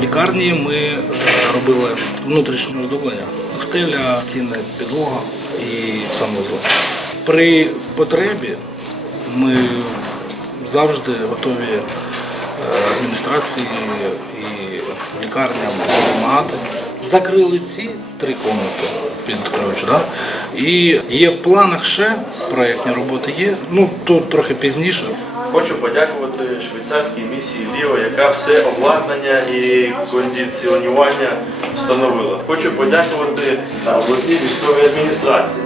лікарні ми е, робили внутрішнє оздоблення. Стеля, стіни, підлога і санвузол. При потребі ми завжди готові е, адміністрації і лікарням допомагати. Закрили ці три комнати під ключ, да? і є в планах ще проєктні роботи є. Ну тут трохи пізніше. Хочу подякувати швейцарській місії Ліо, яка все обладнання і кондиціонування встановила. Хочу подякувати обласній військовій адміністрації,